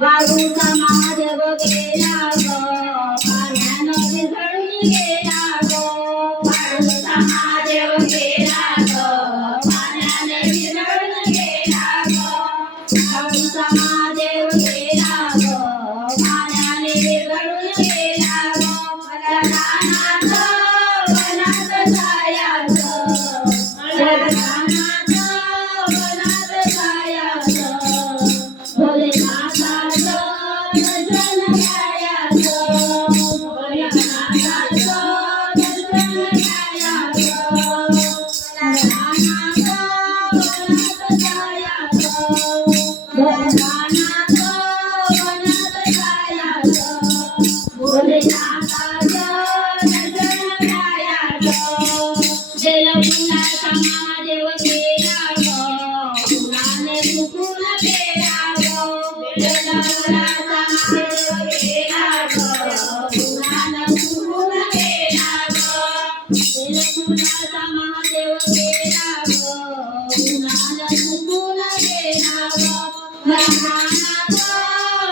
वाळूचा महादेव गेला गो, पाण्यानं विझळून गेला गो. वाळूचा महादेव गेला गो, पाण्याने विझळून गेला गो. वाळूचा महादेव गेला गो, पाण्याने विझळून गेला गो. मला रानात वनात जायचं, मला रानात वनात जायचं. भोलेनाथाचं दर्शन घ्यायचं, भोलेनाथाचं दर्शन घ्यायचं. रानात वनात जायचं, भोलेनाथ वनात जायचं. भोलेनाथाचं दर्शन घ्यायचं. बेलफुलाचा महादेव गेला गो, फुलाने फुकून गेला गो. बेलफुलाचा महादेव गेला गो, फुलाने फुकून गेला गो. बेलफुलाचा महादेव गेला गो, फुलाने फुकून गेला गो. रानात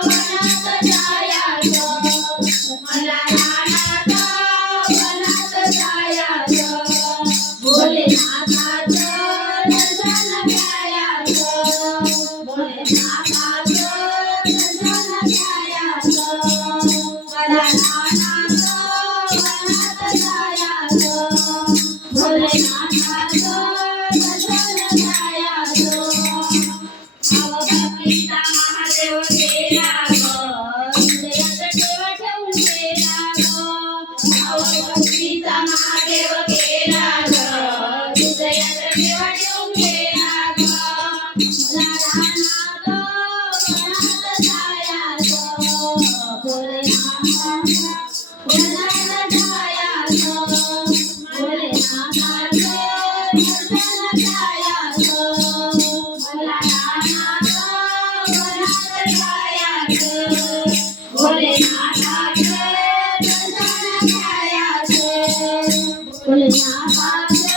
वनात जायचं, मला रानात वनात जायचं. भोलेनाथाचं दर्शन घ्यायचं, भोलेनाथाचं दर्शन घ्यायचं. मला रानात वनात जायचं, भोलेनाथाचं दर्शन घ्यायचं. भक्तीचा महादेव गेला गो, हृदयात देव ठेवून गेला गो. भक्तीचा महादेव गेला गो, हृदयात देव ठेवून गेला गो. मला रानात वनात जायचं, भोलेनाथाच्या वनात जायचं. भोलेनाथाचं दर्शन घ्यायचं, मला रानात वनात जायचं. भोलेनाथाचं दर्शन घ्यायचं, भोलेनाथाचं